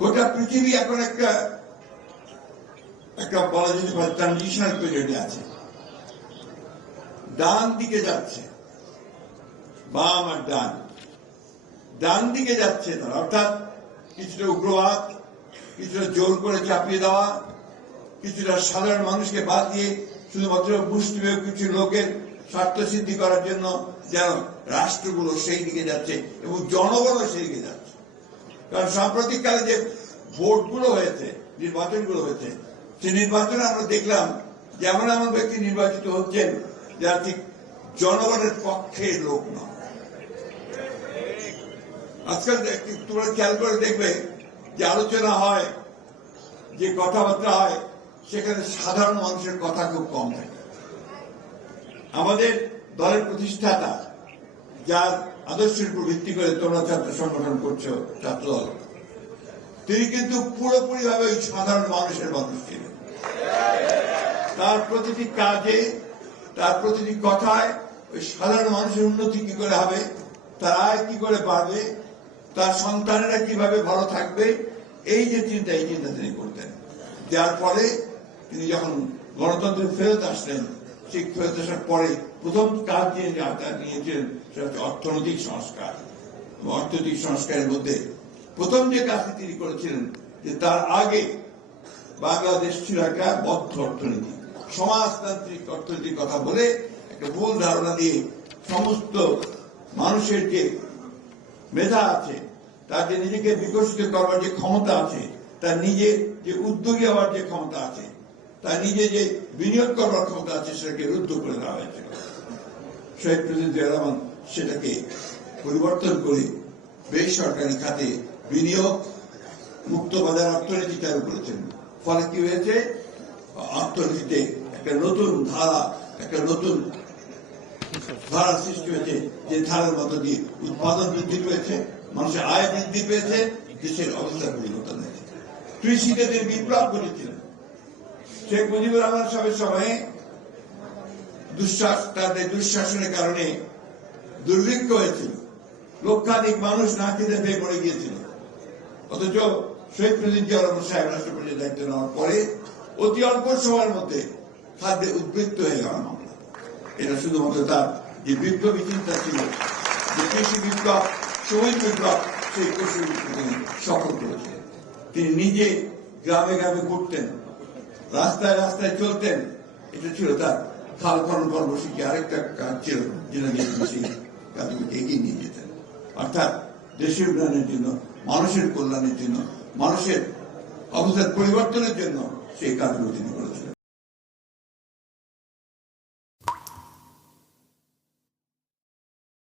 গোটা পৃথিবী এখন একটা বলা যেতে পারে ট্রানজিশনাল পিরিয়ডে আছে। ডান দিকে যাচ্ছে, বাম আর ডান দিকে যাচ্ছে তারা, অর্থাৎ কিছুটা উগ্রবাদ, কিছুটা জোর করে চাপিয়ে দেওয়া, কিছুটা সাধারণ মানুষকে বাদ দিয়ে শুধুমাত্র মুষ্টিমেয় কিছু লোকের স্বার্থ সিদ্ধি করার জন্য যেন রাষ্ট্রগুলো সেই দিকে যাচ্ছে এবং জনগণও সেই দিকে যাচ্ছে। কারণ সাম্প্রতিককালে যে ভোটগুলো হয়েছে, নির্বাচনগুলো হয়েছে, সেই নির্বাচনে আমরা দেখলাম যে এমন এমন ব্যক্তি নির্বাচিত হচ্ছেন যারা ঠিক জনগণের পক্ষের লোক নয়। আজকাল তোমরা খেয়াল করে দেখবে যে আলোচনা হয়, যে কথাবার্তা হয়, সেখানে সাধারণ মানুষের কথা খুব কম থাকে। আমাদের দলের প্রতিষ্ঠাতা, যার আদর্শের উপর ভিত্তি করে তোমরা ছাত্র সংগঠন করছো, ছাত্র দল, তিনি কিন্তু পুরোপুরি ভাবে ওই সাধারণ মানুষের মানুষ ছিলেন। তার প্রতিটি কাজে, তার প্রতিটি কথায় ওই সাধারণ মানুষের উন্নতি কি করে হবে, তার আয় কি করে বাড়বে, তার সন্তানেরা কিভাবে ভালো থাকবে, এই যে চিন্তা, এই চিন্তা তিনি করতেন। যার ফলে তিনি যখন গণতন্ত্রে ফেরত আসলেন, সেই ফেরত আসার পরে প্রথম কাজ নিয়েছিলেন সেটা হচ্ছে অর্থনৈতিক সংস্কার। অর্থনৈতিক সংস্কারের মধ্যে প্রথম যে কাজটি তিনি করেছিলেন, যে তার আগে বাংলাদেশ ছিল একটা বদ্ধ অর্থনীতি, সমাজতান্ত্রিক অর্থনীতির কথা বলে একটা ভুল ধারণা দিয়ে সমস্ত মানুষের যে মেধা আছে, তার যে নিজেকে বিকশিত করবার যে ক্ষমতা আছে, তার নিজে যে উদ্যোগী হওয়ার যে ক্ষমতা আছে, তার নিজে যে বিনিয়োগ করবার ক্ষমতা আছে, সেটাকে রুদ্ধ করে দেওয়া হয়েছিল। শহীদ প্রেসিডেন্ট জিয়া রহমান সেটাকে পরিবর্তন করে বেসরকারি খাতে বিনিয়োগ, মুক্ত বাজার অর্থনীতি চালু করেছেন। ফলে কি হয়েছে, অর্থনীতিতে একটা নতুন ধারা, একটা নতুন ধারার সৃষ্টি হয়েছে, যে ধারার মধ্য দিয়ে উৎপাদন বৃদ্ধি পেয়েছে, মানুষের আয় বৃদ্ধি পেয়েছে, দেশের অবস্থা পরিবর্তন হয়েছে। কৃষিতে তিনি বিপ্লব করেছিলেন। শেখ মুজিবুর রহমান সাহেবের সময়ে তাদের দুঃশাসনের কারণে দুর্ভিক্ষ হয়েছিল, লক্ষাধিক মানুষ না খেতে পেয়ে পড়ে গিয়েছিল। অথচ শহীদ প্রেসিডেন্ট জিয়া রহমান সাহেব রাষ্ট্রপতির দায়িত্ব নেওয়ার পরে অতি অল্প সময়ের মধ্যে খাদ্যে উদ্বৃত্ত হয়ে যাওয়া মামলা। এটা শুধুমাত্র তার যে বিপ্লবী চিন্তা ছিল, যে কৃষি বিপ্লব, শ্রমিক বিপ্লব, সেই কৃষি তিনি সফল করেছিলেন। তিনি নিজে গ্রামে গ্রামে ঘুরতেন, রাস্তায় রাস্তায় চলতেন। এটা ছিল তার খাল খনন কর্মসূচি। আরেকটা কাজ ছিল যেটা নিয়ে সেই কাজগুলোকে এগিয়ে নিয়ে যেতেন, অর্থাৎ দেশের উন্নয়নের জন্য, মানুষের কল্যাণের জন্য, মানুষের অবস্থার পরিবর্তনের জন্য সেই কাজগুলো তিনি করেছিলেন।